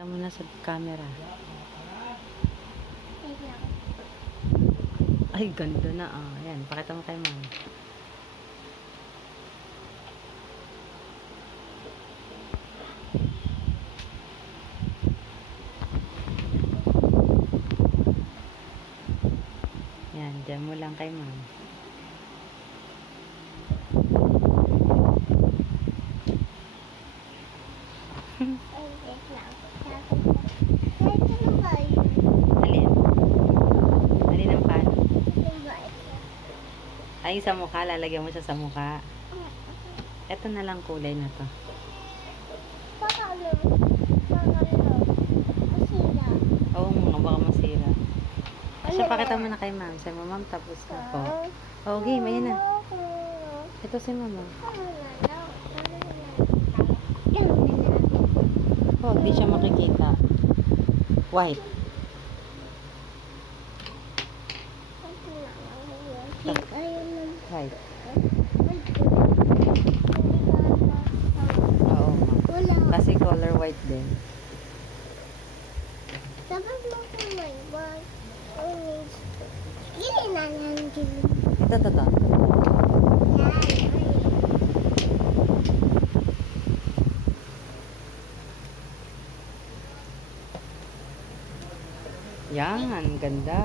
Tama na sa camera. Ay, ganda na ah. Ayan, pakita mo kay ma'am. Ayan, dyan mo lang kay ma'am. Alin? Alin ang pan? Ay, sa mukha. Lalagyan mo siya sa mukha. Ito na lang kulay na to. Oo, mga baka masira. Siya, pakita mo na kay ma'am. Sabi mo, ma'am, tapos na po. Okay, may na. Ito si mama. Oh, di siya makikita. White. White. Oo. Kasi color white din. Ito. Yan, ganda.